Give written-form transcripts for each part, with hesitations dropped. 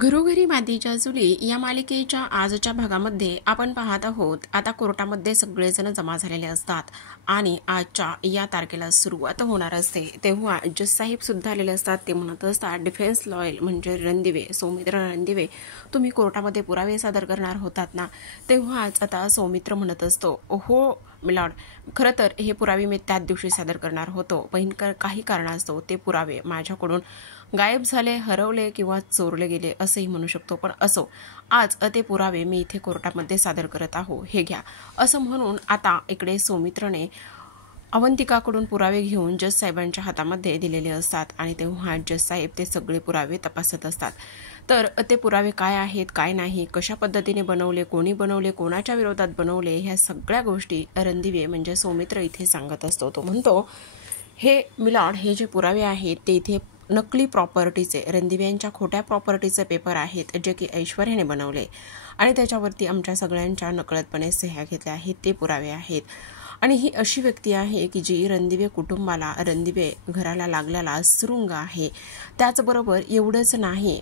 घरोघरी मातीच्या चुली या मालिकेच्या आजच्या भागामध्ये आपण पाहत आहोत. आता कोर्टामध्ये सगळेजण जमा झालेले असतात आणि आजच्या या तारखेला सुरुवात होणार असते तेव्हा जज साहेब सुद्धा आलेले असतात. ते म्हणत असतात, डिफेन्स लॉयर म्हणजे रणदिवे, सौमित्र रणदिवे, तुम्ही कोर्टामध्ये पुरावे सादर करणार होतात ना. तेव्हाच आता सौमित्र म्हणत असतो, हो मिलॉर्ड, खरं तर हे पुरावे मी त्याच दिवशी सादर करणार होतो, पण काही कारणास्तव ते पुरावे माझ्याकडून गायब झाले, हरवले किंवा चोरले गेले असेही म्हणू शकतो. पण असो, आज ते पुरावे मी इथे कोर्टामध्ये सादर करत आहो, हे घ्या. असं म्हणून आता इकडे सौमित्रने अवंतिकाकडून पुरावे घेऊन जज साहेबांच्या हातामध्ये दिलेले असतात आणि तेव्हा जज साहेब ते सगळे पुरावे तपासत असतात. तर ते पुरावे काय आहेत, काय नाही, कशा पद्धतीने बनवले, कोणी बनवले, कोणाच्या विरोधात बनवले, ह्या सगळ्या गोष्टी रणदिवे म्हणजे सौमित्र इथे सांगत असतो. तो म्हणतो, हे मिलॉर्ड, हे जे पुरावे आहेत ते इथे नकली प्रॉपर्टीचे, रणदिव्यांच्या खोट्या प्रॉपर्टीचे पेपर आहेत जे की ऐश्वर्याने बनवले आणि त्याच्यावरती आमच्या सगळ्यांच्या नकळतपणे सह्या घेतल्या आहेत, ते पुरावे आहेत. आणि ही अशी व्यक्ती आहे की जी रणदिवे कुटुंबाला, रणदिवे घराला लागलेला सुरुंग आहे. त्याचबरोबर एवढंच नाही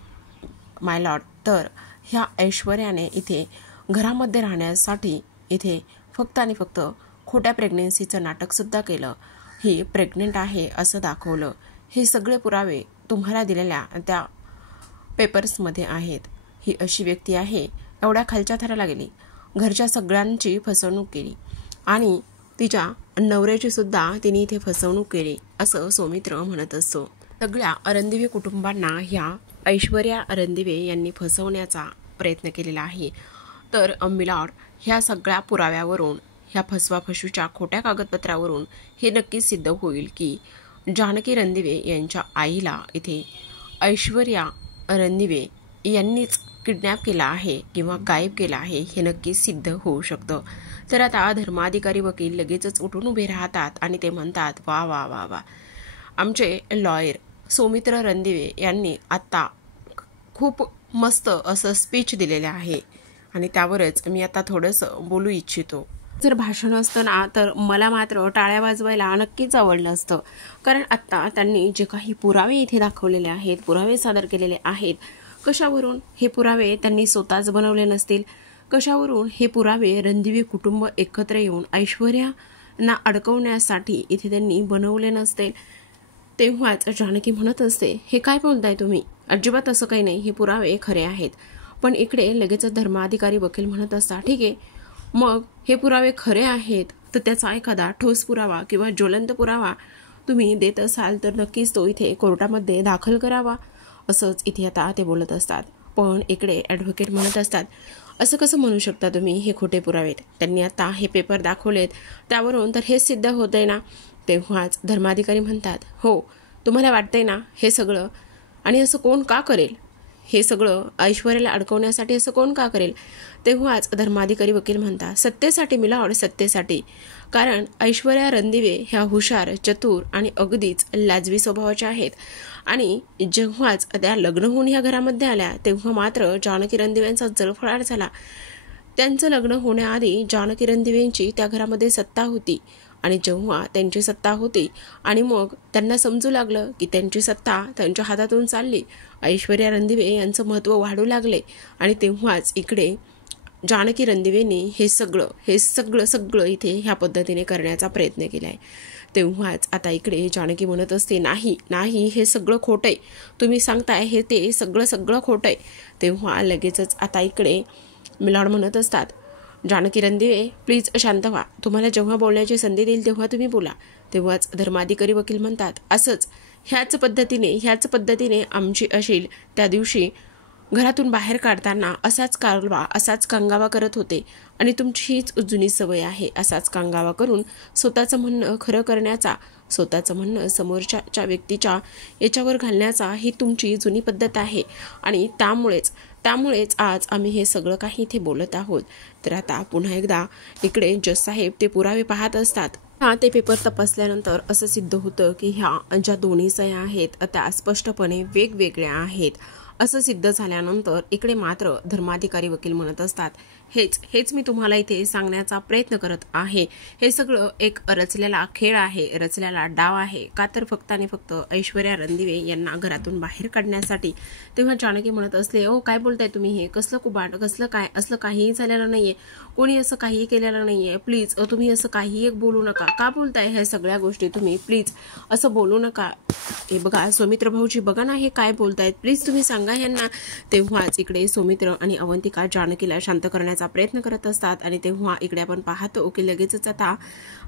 माय लॉर्ड, तर ह्या ऐश्वर्याने इथे घरामध्ये राहण्यासाठी इथे फक्त आणि फक्त खोट्या प्रेग्नेन्सीचं नाटकसुद्धा केलं. ही प्रेग्नेंट आहे असं दाखवलं. हे सगळे पुरावे तुम्हाला दिलेल्या त्या पेपर्समध्ये आहेत. ही अशी व्यक्ती आहे, एवढ्या खालच्या थराला गेली, घरच्या सगळ्यांची फसवणूक केली आणि तिच्या नवऱ्याची सुद्धा तिने इथे फसवणूक केली असं सौमित्र म्हणत असतो. सगळ्या रणदिवे कुटुंबांना ह्या ऐश्वर्या रणदिवे यांनी फसवण्याचा प्रयत्न केलेला आहे. तर मिलॉर्ड, ह्या सगळ्या पुराव्यावरून, ह्या फसवाफसवीच्या खोट्या कागदपत्रावरून हे नक्कीच सिद्ध होईल की जानकी रणदिवे यांच्या आईला इथे ऐश्वर्या रणदिवे यांनीच किडनॅप केला आहे किंवा गायब केला आहे, हे नक्कीच सिद्ध होऊ शकतं. तर आता धर्माधिकारी वकील लगेचच उठून उभे राहतात आणि ते म्हणतात, वा वा वा वा, आमचे लॉयर सौमित्र रणदिवे यांनी आत्ता खूप मस्त असं स्पीच दिलेलं आहे आणि त्यावरच मी आता थोडंसं बोलू इच्छितो. जर भाषण असतं ना तर मला मात्र टाळ्या वाजवायला नक्कीच आवडलं असतं, कारण आत्ता त्यांनी जे काही पुरावे इथे दाखवलेले आहेत, पुरावे सादर केलेले आहेत, कशावरून हे पुरावे त्यांनी स्वतःच बनवले नसतील, कशावरून हे पुरावे रणदिवे कुटुंब एकत्र येऊन ऐश्वर्यांना अडकवण्यासाठी इथे त्यांनी बनवले नसतील. तेव्हाच जानकी म्हणत असते, हे काय बोलताय तुम्ही, अजिबात असं काही नाही, हे पुरावे खरे आहेत. पण इकडे लगेच धर्माधिकारी वकील म्हणत असतात, ठीक आहे, मग हे पुरावे खरे आहेत तर त्याचा एखादा ठोस पुरावा किंवा ज्वलंत पुरावा तुम्ही देत असाल तर नक्कीच तो इथे कोर्टामध्ये दाखल करावा, असंच इथे आता ते बोलत असतात. पण इकडे ॲडव्होकेट म्हणत असतात, असं कसं म्हणू शकता तुम्ही, हे खोटे पुरावेत, त्यांनी आता हे पेपर दाखवलेत त्यावरून तर हेच सिद्ध होतंय ना. तेव्हाच धर्माधिकारी म्हणतात, हो, तुम्हाला वाटतंय ना हे सगळं, आणि असं कोण का करेल, हे सगळं ऐश्वर्याला अडकवण्यासाठी असं कोण का करेल. तेव्हाच धर्माधिकारी वकील म्हणतात, सत्तेसाठी मिलॉर्ड, सत्तेसाठी. कारण ऐश्वर्या रणदिवे ह्या हुशार, चतुर आणि अगदीच लाजवी स्वभावाच्या आहेत आणि जेव्हाच त्या लग्न होऊन ह्या घरामध्ये आल्या तेव्हा मात्र जानकी रणदिवेंचा जळफळाट झाला. त्यांचं लग्न होण्याआधी जानकी रणदिवेंची त्या घरामध्ये सत्ता होती आणि जेव्हा त्यांची सत्ता होती आणि मग त्यांना समजू लागलं की त्यांची सत्ता त्यांच्या हातातून चालली, ऐश्वर्या रणदिवे यांचं महत्त्व वाढू लागले आणि तेव्हाच इकडे जानकी रणदिवेंनी हे सगळं इथे ह्या पद्धतीने करण्याचा प्रयत्न केला आहे. तेव्हाच आता इकडे जानकी म्हणत असते, नाही नाही, हे सगळं खोटं आहे, तुम्ही सांगताय हे ते सगळं खोटं आहे. तेव्हा लगेचच आता इकडे मिलॉर्ड म्हणत असतात, जानकी रणदिवे प्लीज शांत व्हा, तुम्हाला जेव्हा बोलण्याची संधी देईल तेव्हा तुम्ही बोला. तेव्हाच धर्माधिकारी वकील म्हणतात, असंच ह्याच पद्धतीने आमची अशील त्या दिवशी घरातून बाहेर काढताना असाच कारवा, असाच कांगावा करत होते आणि तुमची हीच जुनी सवय आहे, असाच कांगावा करून स्वतःचं म्हणणं खरं करण्याचा, स्वतःचं म्हणणं समोरच्या व्यक्तीच्या याच्यावर घालण्याचा ही तुमची जुनी पद्धत आहे आणि त्यामुळेच आज आम्ही हे सगळं काही इथे बोलत आहोत. तर आता पुन्हा एकदा इकडे जज साहेब ते पुरावे पाहत असतात. ते पेपर तपासल्यानंतर असं सिद्ध होतं की ह्या ज्या दोन्ही सह्या आहेत त्या स्पष्टपणे वेगवेगळ्या आहेत असं सिद्ध झाल्यानंतर इकडे मात्र धर्माधिकारी वकील म्हणत असतात, हेच मी तुम्हाला इथे सांगण्याचा प्रयत्न करत आहे. हे सगळं एक रचलेला खेळ आहे, रचलेला डाव आहे. का तर फक्त आणि फक्त ऐश्वर्या रणदिवे यांना घरातून बाहेर काढण्यासाठी. तेव्हा जानकी म्हणत असते, ओ काय बोलताय तुम्ही, हे कसलं कुबाड, कसलं काय, असलं काहीही झालेलं नाहीये, कोणी असं काहीही केलेलं नाहीये. प्लीज तुम्ही असं काही एक बोलू नका. का बोलताय ह्या सगळ्या गोष्टी तुम्ही, प्लीज असं बोलू नका. हे बघा सौमित्र भाऊजी, बघा ना हे काय बोलतायत, प्लीज तुम्ही सांगा यांना. तेव्हाच इकडे सौमित्र आणि अवंतिका जानकीला शांत करण्याचा प्रयत्न करत असतात. आणि तेव्हा इकडे आपण पाहतो की लगेचच आता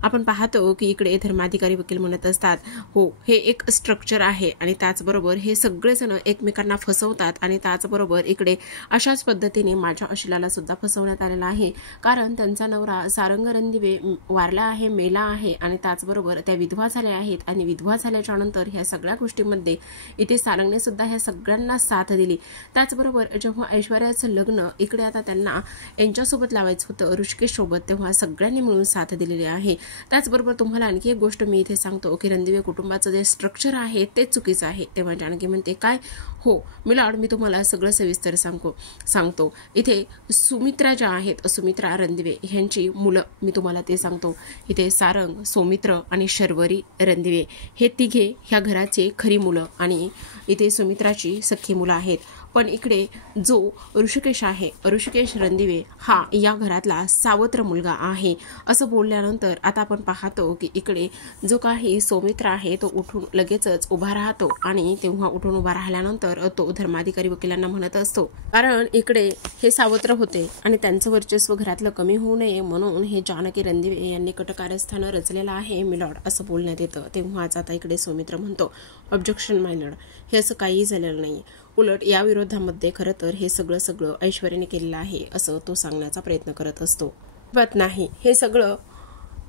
आपण पाहतो की इकडे धर्माधिकारी वकील म्हणत असतात, हो हे एक स्ट्रक्चर आहे आणि त्याचबरोबर हे सगळेजण एकमेकांना फसवतात आणि त्याचबरोबर इकडे अशाच पद्धतीने माझ्या अशिलाला सुद्धा फसवण्यात आलेला आहे. कारण त्यांचा नवरा सारंग रणदिवे वारला आहे, मेला आहे आणि त्याचबरोबर त्या विधवा झाल्या आहेत. आणि विधवा झाल्याच्या नंतर ह्या सगळ्या गोष्टींमध्ये इथे सारंगने सुद्धा ह्या सगळ्यांना साथ दिली. त्याचबरोबर जेव्हा ऐश्वर्याचं लग्न इकडे आता त्यांना यांच्यासोबत लावायचं होतं ऋषिकेश सोबत, तेव्हा सगळ्यांनी मिळून साथ दिलेली आहे. त्याचबरोबर तुम्हाला आणखी एक गोष्ट मी इथे सांगतो की रणदिवे कुटुंबाचं जे स्ट्रक्चर आहे ते चुकीचं आहे. तेव्हा जानकी म्हणते, काय, हो मिलाड, मी तुम्हाला सगळं सविस्तर सांगतो. इथे सुमित्रा ज्या आहेत, सुमित्रा रणदिवे ह्यांची मुलं मी तुम्हाला ते सांगतो. इथे सारंग, सौमित्र आणि शर्वरी रणदिवे हे तिघे ह्या घराचे खरी मुलं आणि इथे सुमित्राची सख्खी मुलं आहेत. पण इकडे जो ऋषिकेश आहे, ऋषिकेश रणदिवे हा या घरातला सावत्र मुलगा आहे. असं बोलल्यानंतर आता आपण पाहतो की इकडे जो काही सौमित्र आहे तो उठून लगेचच उभा राहतो. आणि तेव्हा उठून उभा राहिल्यानंतर तो धर्माधिकारी वकिलांना म्हणत असतो, कारण इकडे हे सावत्र होते आणि त्यांचं वर्चस्व घरातलं कमी होऊ नये म्हणून हे जानकी रणदिवे यांनी कटकारस्थान रचलेलं आहे मिलॉर्ड, असं बोलण्यात येतं. तेव्हाच आता इकडे सौमित्र म्हणतो, ऑब्जेक्शन माय लॉर्ड, हे असं काहीही झालेलं नाही. उलट या विरोधामध्ये खरं तर हे सगळं ऐश्वर्याने केलेलं आहे असं तो सांगण्याचा प्रयत्न करत असतो. पण नाही, हे सगळं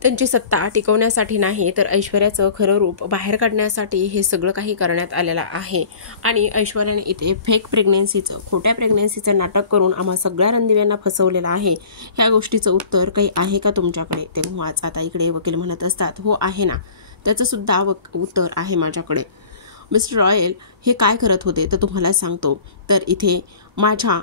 त्यांची सत्ता टिकवण्यासाठी नाही तर ऐश्वर्याचं खरं रूप बाहेर काढण्यासाठी हे सगळं काही करण्यात आलेलं आहे. आणि ऐश्वर्याने इथे फेक प्रेग्नेन्सीचं, खोट्या प्रेग्नेन्सीचं नाटक करून आम्हा सगळ्या रणदिव्यांना फसवलेलं आहे. ह्या गोष्टीचं उत्तर काही आहे का तुमच्याकडे? तेव्हाच आता इकडे वकील म्हणत असतात, हो आहे ना, त्याचं सुद्धा उत्तर आहे माझ्याकडे. मिस्टर रॉयल हे काय करत होते तर तुम्हाला सांगतो. तर इथे माझ्या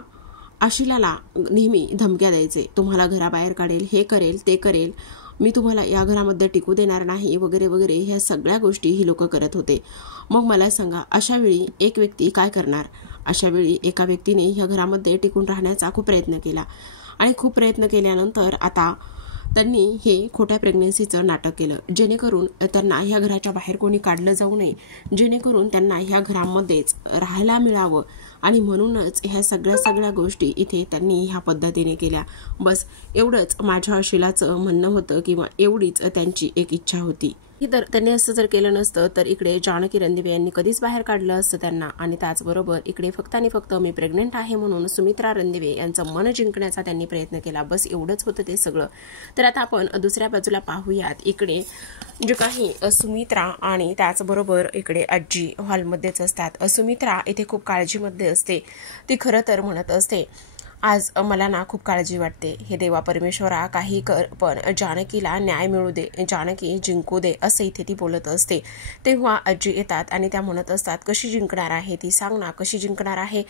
आशिलाला नेहमी धमक्या द्यायचे, तुम्हाला घराबाहेर काढेल, हे करेल, ते करेल, मी तुम्हाला या घरामध्ये टिकू देणार नाही वगैरे वगैरे, ह्या सगळ्या गोष्टी ही लोक करत होते. मग मला सांगा, अशा वेळी एक व्यक्ती काय करणार? अशा वेळी एका व्यक्तीने ह्या घरामध्ये टिकून राहण्याचा खूप प्रयत्न केला आणि खूप प्रयत्न केल्यानंतर आता त्यांनी हे खोट्या प्रेग्नेन्सीचं नाटक केलं, जेणेकरून त्यांना ह्या घराच्या बाहेर कोणी काढलं जाऊ नये, जेणेकरून त्यांना ह्या घरामध्येच राहायला मिळावं. आणि म्हणूनच ह्या सगळ्या गोष्टी इथे त्यांनी ह्या पद्धतीने केल्या. बस एवढंच माझ्या अशिलाचं म्हणणं होतं किंवा एवढीच त्यांची एक इच्छा होती. तर त्यांनी असं जर केलं नसतं तर इकडे जानकी रणदिवे यांनी कधीच बाहेर काढलं असतं त्यांना. आणि त्याचबरोबर इकडे फक्त आणि फक्त मी प्रेग्नेंट आहे म्हणून सुमित्रा रणदिवे यांचं मन जिंकण्याचा त्यांनी प्रयत्न केला. बस एवढंच होतं ते सगळं. तर आता आपण दुसऱ्या बाजूला पाहूयात. इकडे जे काही सुमित्रा आणि त्याचबरोबर इकडे आजी हॉलमध्येच असतात. सुमित्रा इथे खूप काळजीमध्ये असते. ती खरं तर म्हणत असते, आज मला ना खूप काळजी वाटते, हे देवा परमेश्वरा काही कर, पण जानकीला न्याय मिळू दे, जानकी जिंकू दे, असं इथे ती बोलत असते. तेव्हा आजी येतात आणि त्या म्हणत असतात, कशी जिंकणार आहे ती, सांग ना कशी जिंकणार आहे?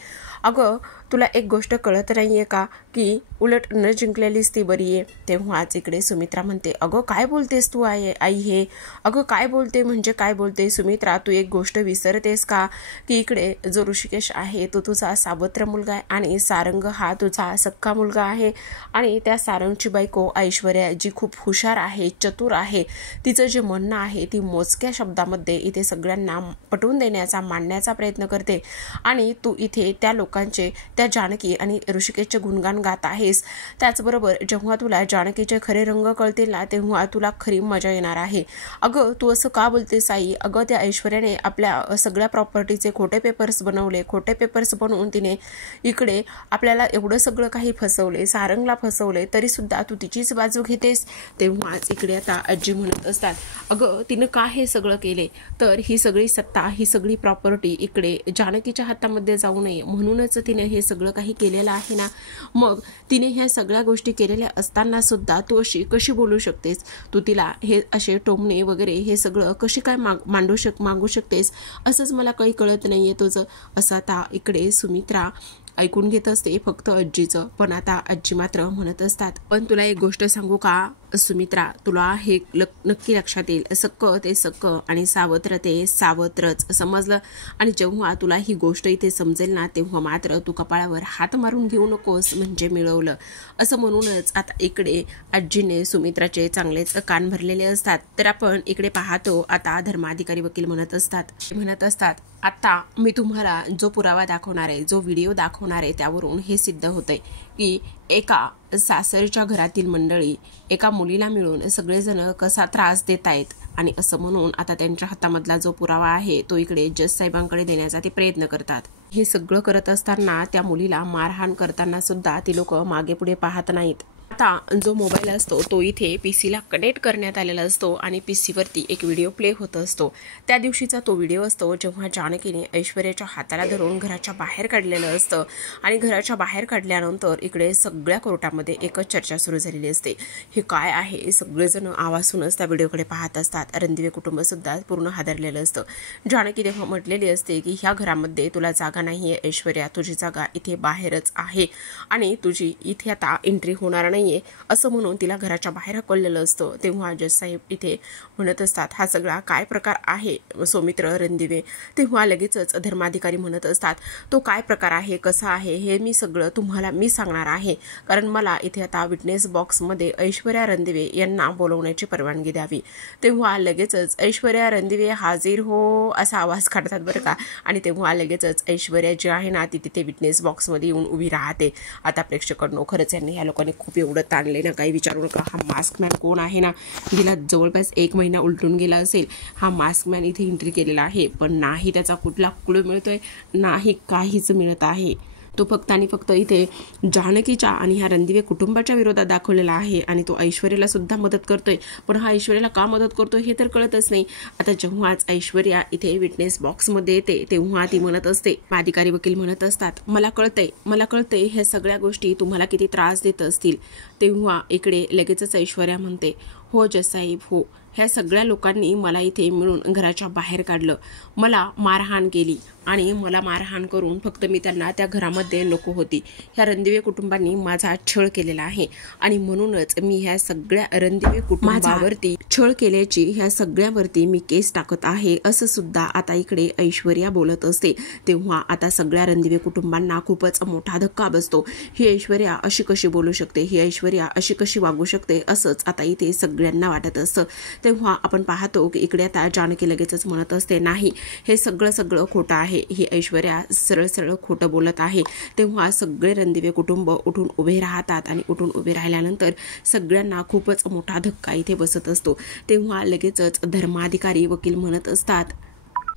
अगं तुला एक गोष्ट कळत नाहीये का की उलट न जिंकलेलीच ती बरी आहे. तेव्हाच इकडे सुमित्रा म्हणते, अगं काय बोलतेस तू आई हे, अगं काय बोलते म्हणजे काय बोलते सुमित्रा, तू एक गोष्ट विसरतेस का की इकडे जो ऋषिकेश आहे तो तुझा सावत्र मुलगा आहे आणि सारंग हा तुझा सख्खा मुलगा आहे. आणि त्या सारंगची बायको ऐश्वर्या जी खूप हुशार आहे, चतुर आहे, तिचं जे म्हणणं आहे ती मोजक्या शब्दामध्ये इथे सगळ्यांना पटवून देण्याचा, मांडण्याचा प्रयत्न करते. आणि तू इथे त्या लोकांचे, त्या जानकी आणि ऋषिकेशचे गुणगान गात आहेस. त्याचबरोबर जेव्हा तुला जानकीचे खरे रंग कळतील ना तेव्हा तुला खरी मजा येणार आहे. अगं तू असं का बोलतेस आई? अगं त्या ऐश्वर्याने आपल्या सगळ्या प्रॉपर्टीचे खोटे पेपर्स बनवले, खोटे पेपर्स बनवून तिने इकडे आपल्याला एवढं सगळं काही फसवले, सारंगला फसवले, तरी सुद्धा तू तिचीच बाजू घेतेस. तेव्हाच इकडे आता आजी म्हणत असतात, अगं तिनं का हे सगळं केले, तर ही सगळी सत्ता, ही सगळी प्रॉपर्टी इकडे जानकीच्या हातामध्ये जाऊ नये म्हणूनच तिने हे सगळं काही केलेलं आहे ना. मग तिने ह्या सगळ्या गोष्टी केलेल्या असताना सुद्धा तू अशी कशी बोलू शकतेस, तू तिला हे असे टोमणे वगैरे हे सगळं कशी काय मागू शकतेस, असंच मला काही कळत नाहीये तुझं. असं आता इकडे सुमित्रा ऐकून घेत असते फक्त आजीचं. पण आता आजी मात्र म्हणत असतात, पण तुला एक गोष्ट सांगू का सुमित्रा, तुला हे नक्की लक्षात येईल, सक्क ते सक्क आणि सावत्र ते सावत्रच, समजलं. आणि जेव्हा तुला ही गोष्ट इथे समजेल ना, तेव्हा मात्र तू कपाळावर हात मारून घेऊ नकोस, म्हणजे मिळवलं. असं म्हणूनच आता इकडे आजीने सुमित्राचे चांगलेच कान भरलेले असतात. तर आपण इकडे पाहतो आता धर्माधिकारी वकील म्हणत असतात आता मी तुम्हाला जो पुरावा दाखवणार आहे, जो व्हिडिओ दाखवणार आहे, त्यावरून हे सिद्ध होतंय की एका सासरच्या घरातील मंडळी एका मुलीला मिळून सगळेजण कसा त्रास देत आहेत. आणि असं म्हणून आता त्यांच्या हातामधला जो पुरावा आहे तो इकडे जज साहेबांकडे देण्याचा ते प्रयत्न करतात. हे सगळं करत असताना त्या मुलीला मारहाण करताना सुद्धा ती लोक मागे पुढे पाहत नाहीत. आता जो मोबाईल असतो तो इथे पीसीला कनेक्ट करण्यात आलेला असतो आणि पीसीवरती एक व्हिडिओ प्ले होत असतो. त्या दिवशीचा तो व्हिडिओ असतो जेव्हा जानकीने ऐश्वर्याच्या हाताला धरून घराच्या बाहेर काढलेलं असतं. आणि घराच्या बाहेर काढल्यानंतर इकडे सगळ्या कोर्टामध्ये एकच चर्चा सुरू झालेली असते. हे काय आहे, सगळेजण आवाजूनच त्या व्हिडिओकडे पाहत असतात. रणदिवे कुटुंब सुद्धा पूर्ण हादरलेलं असतं. जानकी तेव्हा म्हटलेली असते की ह्या घरामध्ये तुला जागा नाहीये ऐश्वर्या, तुझी जागा इथे बाहेरच आहे आणि तुझी इथे आता एंट्री होणार नाही, असं म्हणून तिला घराच्या बाहेर हकललेलं असतं. तेव्हा जज साहेब इथे म्हणत असतात, हा सगळा काय प्रकार आहे सौमित्र रणदिवे. तेव्हा लगेचच धर्माधिकारी म्हणत असतात, तो काय प्रकार आहे, कसा आहे, हे मी सगळं तुम्हाला मी सांगणार आहे. कारण मला इथे आता विटनेस बॉक्समध्ये ऐश्वर्या रणदिवे यांना बोलवण्याची परवानगी द्यावी. तेव्हा लगेचच ऐश्वर्या रणदिवे हाजीर हो असा आवाज काढतात बरं का. आणि तेव्हा लगेचच ऐश्वर्या जी आहे ना ती तिथे विटनेस बॉक्समध्ये येऊन उभी राहते. आता प्रेक्षकांनो, खरंच यांनी ह्या लोकांनी खूप एवढं ताणले ना, काही विचारू नका. हा मास्कमॅन कोण आहे ना, गेला जवळपास 1 महिना उलटून गेला असेल. हा मास्कमॅन इथे एंट्री केलेला आहे, पण नाही त्याचा कुठला क्लू मिळतोय, नाही काहीच मिळत आहे. तो फक्त आणि फक्त इथे जानकीच्या आणि ह्या रणदिवे कुटुंबाच्या विरोधात दाखवलेला आहे. आणि तो ऐश्वर्याला सुद्धा मदत करतोय, पण हा ऐश्वर्याला का मदत करतोय हे तर कळतच नाही. आता जेव्हाच ऐश्वर्या इथे विटनेस बॉक्समध्ये येते तेव्हा ती म्हणत असते, अधिकारी वकील म्हणत असतात, मला कळतंय ह्या सगळ्या गोष्टी तुम्हाला किती त्रास देत असतील. तेव्हा इकडे लगेचच ऐश्वर्या म्हणते, हो जज साहेब, हो, ह्या सगळ्या लोकांनी मला इथे मिळून घराच्या बाहेर काढलं, मला मारहाण केली आणि मला मारहाण करून फक्त मी त्यांना त्या घरामध्ये नको होती. ह्या रणदिवे कुटुंबांनी माझा छळ केलेला आहे आणि म्हणूनच मी ह्या सगळ्या रणदिवे कुटुंबावरती छळ केल्याची ह्या सगळ्यावरती मी केस टाकत आहे, असं सुद्धा आता इकडे ऐश्वर्या बोलत असते. तेव्हा आता सगळ्या रणदिवे कुटुंबांना खूपच मोठा धक्का बसतो. ही ऐश्वर्या अशी कशी बोलू शकते, ही ऐश्वर्या अशी कशी वागू शकते, असंच आता इथे सगळ्यांना वाटत असतं. तेव्हा आपण पाहतो की इकडे आता जानकी लगेचच म्हणत असते, नाही हे सगळं खोटं आहे, ही ऐश्वर्या सरळ खोटं बोलत आहे. तेव्हा सगळे रणदिवे कुटुंब उठून उभे राहतात आणि उठून उभे राहिल्यानंतर सगळ्यांना खूपच मोठा धक्का इथे बसत असतो. तेव्हा लगेचच धर्माधिकारी वकील म्हणत असतात,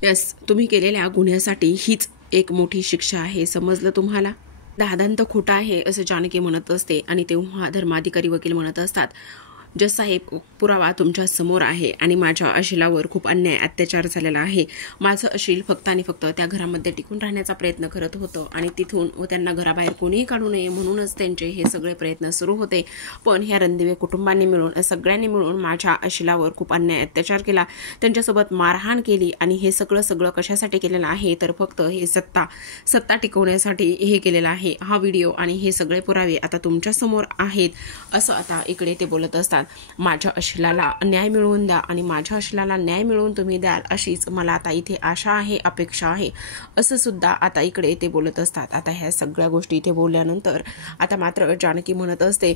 यस, तुम्ही केलेल्या गुन्ह्यासाठी हीच एक मोठी शिक्षा आहे, समजलं तुम्हाला. दादांत खोटा आहे असं जानकी म्हणत असते. आणि तेव्हा धर्माधिकारी वकील म्हणत असतात, जज साहेब, पुरावा तुमच्या समोर आहे आणि माझ्या अशिलावर खूप अन्याय अत्याचार झालेला आहे. माझं अशिल फक्त आणि फक्त त्या घरामध्ये टिकून राहण्याचा प्रयत्न करत होतं आणि तिथून व त्यांना घराबाहेर कोणीही काढू नये म्हणूनच त्यांचे हे सगळे प्रयत्न सुरू होते. पण ह्या रणदिवे कुटुंबांनी मिळून, सगळ्यांनी मिळून माझ्या अशिलावर खूप अन्याय अत्याचार केला, त्यांच्यासोबत मारहाण केली. आणि हे सगळं कशासाठी केलेलं आहे, तर फक्त हे सत्ता टिकवण्यासाठी हे केलेलं आहे. हा व्हिडिओ आणि हे सगळे पुरावे आता तुमच्या समोर आहेत, असं आता इकडे ते बोलत असतात. माझ्या अशिलाला न्याय मिळवून द्या आणि माझ्या अशिलाला न्याय मिळवून तुम्ही द्याल अशीच मला आता इथे आशा आहे, अपेक्षा आहे, असं सुद्धा आता इकडे ते बोलत असतात. आता ह्या सगळ्या गोष्टी इथे बोलल्यानंतर आता मात्र जानकी म्हणत असते,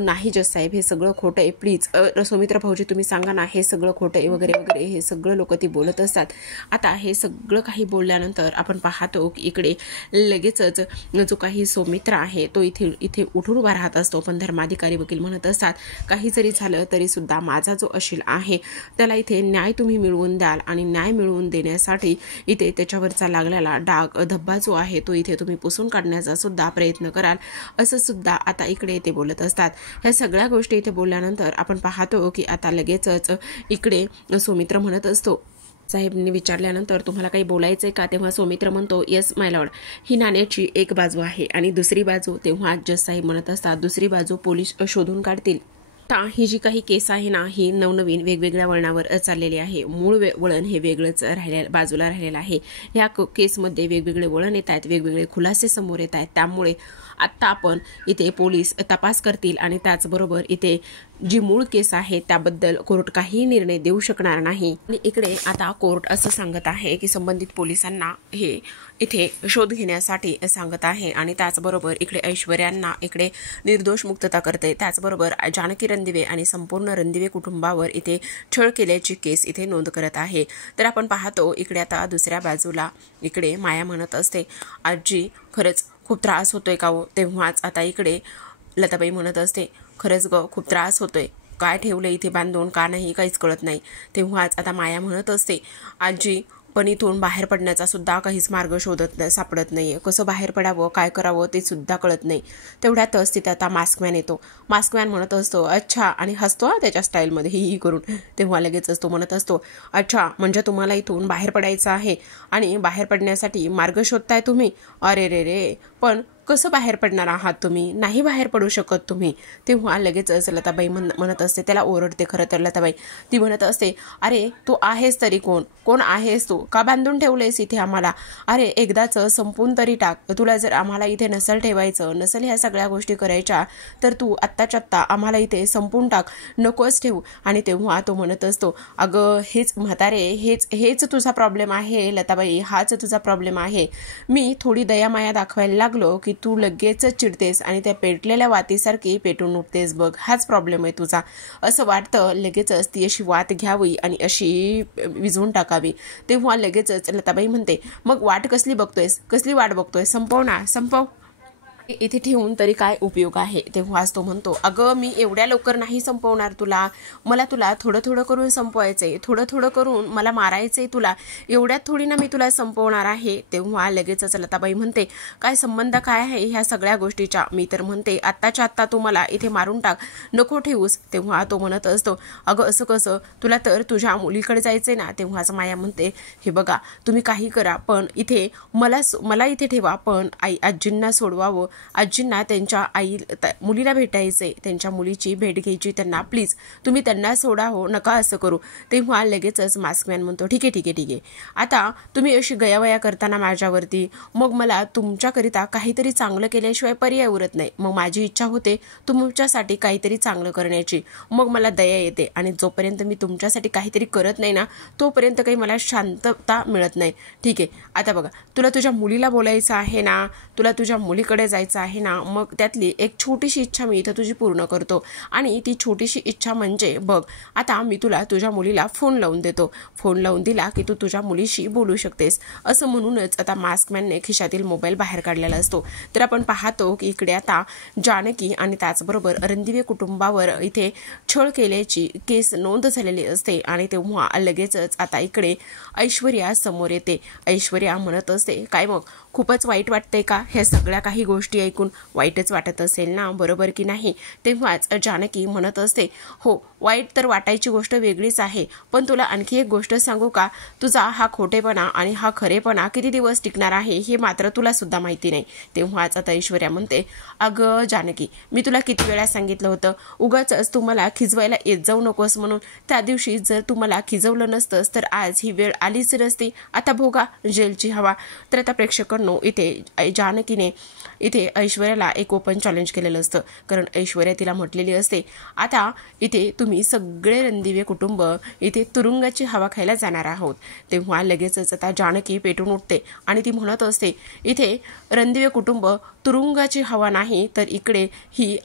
नाही जज साहेब, हे सगळं खोटं आहे, प्लीज सौमित्र भाऊजी तुम्ही सांगा ना, हे सगळं खोटं आहे वगैरे वगैरे, हे सगळं लोक ती बोलत असतात. आता हे सगळं काही बोलल्यानंतर आपण पाहतो की इकडे लगेचच जो काही सौमित्र आहे तो इथे उठून उभा राहत असतो. पण धर्माधिकारी वकील म्हणत असतात, काही जरी झालं तरी सुद्धा माझा जो अशील आहे त्याला इथे न्याय तुम्ही मिळवून द्याल आणि न्याय मिळवून देण्यासाठी इथे त्याच्यावरचा लागलेला डाग धब्बा जो आहे तो इथे तुम्ही पुसून काढण्याचा सुद्धा प्रयत्न कराल, असं सुद्धा आता इकडे ते बोलत असतात. ह्या सगळ्या गोष्टी इथे बोलल्यानंतर आपण पाहतो की आता लगेचच इकडे सौमित्र म्हणत असतो. साहेबने विचारल्यानंतर तुम्हाला काही बोलायचंय का, तेव्हा सौमित्र म्हणतो येस माय लॉर्ड, ही नाण्याची एक बाजू आहे आणि दुसरी बाजू, तेव्हा जज साहेब म्हणत असतात दुसरी बाजू पोलीस शोधून काढतील. आता ही जी काही केस आहे ना ही नवनवीन वेगवेगळ्या वळणावर चाललेली आहे. मूळ वळण हे वेगळंच बाजूला राहिलेलं आहे. ह्या केसमध्ये वेगवेगळे वळण येत आहेत, वेगवेगळे खुलासे समोर येत आहेत. त्यामुळे आत्ता आपण इथे पोलीस तपास करतील आणि त्याचबरोबर इथे जी मूळ केस आहे त्याबद्दल कोर्ट काही निर्णय देऊ शकणार नाही. आणि इकडे आता कोर्ट असं सांगत आहे की संबंधित पोलिसांना हे इथे शोध घेण्यासाठी सांगत आहे आणि त्याचबरोबर इकडे ऐश्वर्यांना इकडे निर्दोष मुक्तता करते. त्याचबरोबर जानकी रणदिवे आणि संपूर्ण रणदिवे कुटुंबावर इथे छळ केल्याची केस इथे नोंद करत आहे. तर आपण पाहतो इकडे आता दुसऱ्या बाजूला इकडे माया म्हणत असते आजी खरंच खूप त्रास होतोय का हो, तेव्हाच आता इकडे लताबाई म्हणत असते खरंच ग खूप त्रास होतोय, काय ठेवलं इथे बांधून का नाही काहीच कळत नाही. तेव्हाच आता माया म्हणत असते आजी पण इथून बाहेर पडण्याचा सुद्धा काहीच मार्ग सापडत नाहीये, कसं बाहेर पडावं काय करावं ते सुद्धा कळत नाही. तेवढ्यातच तिथे आता मास्कमॅन येतो. मास्कमॅन म्हणत असतो अच्छा आणि हसतो त्याच्या स्टाईलमध्ये ही करून. तेव्हा लगेचच तो म्हणत असतो अच्छा म्हणजे तुम्हाला इथून बाहेर पडायचं आहे आणि बाहेर पडण्यासाठी मार्ग शोधताय तुम्ही, अरे रे रे पण कसं बाहेर पडणार आहात तुम्ही, नाही बाहेर पडू शकत तुम्ही. तेव्हा लगेचच लताबाई म्हणत असते, त्याला ओरडते खरं तर लताबाई. ती म्हणत असते अरे तू आहेस तरी कोण आहेस तू, का बांधून ठेवलेस इथे आम्हाला, अरे एकदाच संपून तरी टाक. तुला जर आम्हाला इथे नसल ठेवायचं नसल ह्या सगळ्या गोष्टी करायच्या तर तू आत्ताच्या आत्ता आम्हाला इथे संपून टाक, नकोच ठेवू. आणि तेव्हा तो म्हणत असतो अगं हेच म्हातारे हेच तुझा प्रॉब्लेम आहे लताबाई, हाच तुझा प्रॉब्लेम आहे. मी थोडी दयामाया दाखवायला लागलो की तू लगेच चिडतेस आणि त्या पेटलेल्या वातीसारखी पेटून उठतेस बघ, हाच प्रॉब्लेम आहे तुझा. असं वाटतं लगेचच ती अशी वात घ्यावी आणि अशी विझवून टाकावी. तेव्हा लगेचच लताबाई म्हणते मग वाट कसली बघतोयस, कसली वाट बघतोय, संपव ना संपव, इथे ठेवून तरी काय उपयोग आहे. तेव्हाच तो म्हणतो अगं मी एवढ्या लवकर नाही संपवणार तुला, मला तुला थोडं थोडं करून संपवायचंय, थोडं थोडं करून मला मारायचंय तुला, एवढ्यात थोडी ना मी तुला संपवणार आहे. तेव्हा लगेचच लताबाई म्हणते काय संबंध काय आहे ह्या सगळ्या गोष्टीचा, मी तर म्हणते आत्ताच्या आत्ता तू मला इथे मारून टाक, नको ठेवूस. तेव्हा तो म्हणत असतो अगं असं कसं, तुला तर तुझ्या मुलीकडे जायचंय ना. तेव्हाच माया म्हणते हे बघा तुम्ही काही करा पण इथे मला इथे ठेवा, पण आजींना सोडवावं, आजींना त्यांच्या मुलीला भेटायचंय, त्यांच्या मुलीची भेट घ्यायची त्यांना, प्लीज तुम्ही त्यांना सोडा हो, नका असं करू. तेव्हा लगेचच मास्कमॅन म्हणतो ठीक आहे आता तुम्ही अशी गयावया करताना माझ्यावरती, मग मला तुमच्याकरिता काहीतरी चांगलं केल्याशिवाय पर्याय उरत नाही. मग माझी इच्छा होते तुमच्यासाठी काहीतरी चांगलं करण्याची, मग मला दया येते आणि जोपर्यंत मी तुमच्यासाठी काहीतरी करत नाही ना तोपर्यंत काही मला शांतता मिळत नाही. ठीक आहे आता बघा तुला तुझ्या मुलीला बोलायचं आहे ना, तुला तुझ्या मुलीकडे जायचं आहे ना, मग त्यातली एक छोटीशी इच्छा मी इथं तुझी पूर्ण करतो. आणि ती छोटीशी इच्छा म्हणजे बघ आता मी तुला तुझ्या मुलीला फोन लावून देतो, फोन लावून दिला की तू तुझ्या मुलीशी बोलू शकतेस. असं म्हणूनच आता मास्कमॅनने खिशातील मोबाईल बाहेर काढलेला असतो. तर आपण पाहतो की इकडे आता जानकी आणि त्याचबरोबर रणदिवे कुटुंबावर इथे छळ केल्याची केस नोंद झालेली असते. आणि तेव्हा लगेचच आता इकडे ऐश्वर्या समोर येते. ऐश्वर्या म्हणत असते काय मग खूपच वाईट वाटतंय का, ह्या सगळ्या काही गोष्टी ऐकून वाईटच वाटत असेल ना, बरोबर की नाही. तेव्हाच जानकी म्हणत असते हो वाईट तर वाटायची गोष्ट वेगळीच आहे, पण तुला आणखी एक गोष्ट सांगू का, तुझा हा खोटेपणा आणि हा खरेपणा किती दिवस टिकणार आहे हे मात्र तुला सुद्धा माहिती नाही. तेव्हाच आता ऐश्वर्या म्हणते अगं जानकी मी तुला किती वेळा सांगितलं होतं उगाच तू मला खिजवायला येत जाऊ नकोस म्हणून, त्या दिवशी जर तू मला खिजवलं नसतंस तर आज ही वेळ आलीच नसती, आता भोगा जेलची हवा. तर आता प्रेक्षकांनो इथे जानकीने इथे ऐश्वर्याला एक ओपन चॅलेंज केलेलं असतं, कारण ऐश्वर्या तिला म्हटलेली असते आता इथे तुम्ही सगळे रणदिवे कुटुंब इथे तुरुंगाची हवा खायला जाणार आहोत. तेव्हा लगेचच आता जानकी पेटून उठते आणि ती म्हणत असते इथे रणदिवे कुटुंब तुरुंगाची हवा नाही तर इकडे ही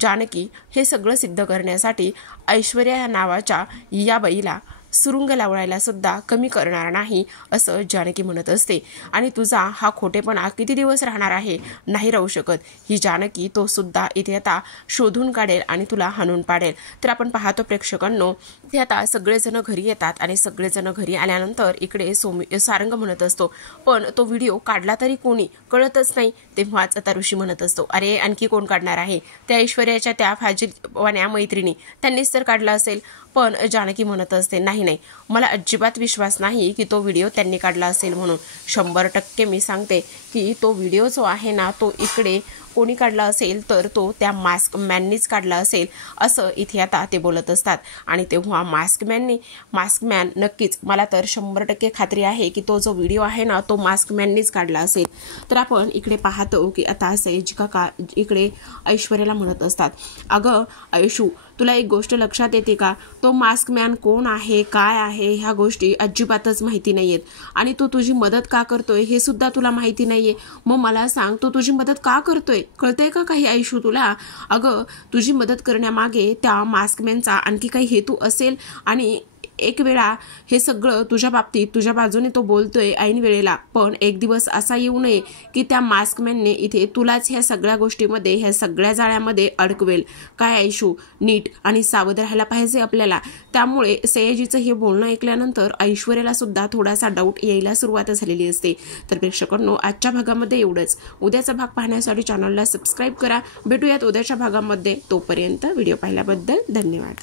जानकी हे सगळं सिद्ध करण्यासाठी ऐश्वर्या या नावाच्या या बाईला सुरुंग लावण्याला सुद्धा कमी करणार नाही असं जानकी म्हणत असते. आणि तुझा हा खोटेपणा किती दिवस राहणार आहे? नाही राहू शकत. ही जानकी तो सुद्धा इथे आता शोधून काढेल आणि तुला हाणून पाडेल. तर आपण पाहतो प्रेक्षकांनो, इथे आता सगळेजण घरी येतात आणि सगळेजण घरी आल्यानंतर इकडे सारंग म्हणत असतो, पण तो व्हिडिओ काढला तरी कोणी कळतच नाही. तेव्हाच आता ऋषी म्हणत असतो, अरे आणखी कोण काढणार आहे? त्या ऐश्वर्याच्या त्या फाजीलवाण्या मैत्रिणी, त्यांनीच तर काढला असेल. पण जानकी म्हणत असते, नाही, मला अजिबात विश्वास नाही की तो व्हिडिओ त्यांनी काढला असेल म्हणून. 100% मी सांगते की तो व्हिडिओ जो आहे ना, तो इकडे कोणी काढला असेल तर तो त्या मास्क मॅननीच काढला असेल असं इथे आता ते बोलत असतात. आणि तेव्हा मास्क मॅन नक्कीच, मला तर 100% खात्री आहे की तो जो व्हिडिओ आहे ना, तो मास्क मॅननीच काढला असेल. तर आपण इकडे पाहतो की आता सयाजी काका इकडे ऐश्वर्याला म्हणत असतात, अगं ऐशू, तुला एक गोष्ट लक्षात येते का? तो मास्क मॅन कोण आहे, काय आहे, ह्या गोष्टी अजिबातच माहिती नाहीयेत. आणि तो तुझी मदत का करतोय हे सुद्धा तुला माहिती नाहीये. मग मला सांग, तो तुझी मदत का करतोय? कळतंय का काही ऐशू तुला? अगं, तुझी मदत करण्यामागे त्या मास्कमॅनचा आणखी काही हेतू असेल. आणि एक वेळा हे सगळं तुझ्या बाबतीत तुझ्या बाजूने तो बोलतोय ऐन वेळेला, पण एक दिवस असा येऊ नये की त्या मास्कमॅनने इथे तुलाच ह्या सगळ्या गोष्टीमध्ये, ह्या सगळ्या जाळ्यामध्ये अडकवेल. काय ऐशू, नीट आणि सावध राहायला पाहिजे आपल्याला. त्यामुळे सयाजीचं हे बोलणं ऐकल्यानंतर ऐश्वर्याला सुद्धा थोडासा डाऊट यायला सुरुवात झालेली असते. तर प्रेक्षकांनो, आजच्या भागामध्ये एवढंच. उद्याचा भाग पाहण्यासाठी चॅनलला सबस्क्राईब करा. भेटूयात उद्याच्या भागामध्ये. तोपर्यंत व्हिडिओ पाहिल्याबद्दल धन्यवाद.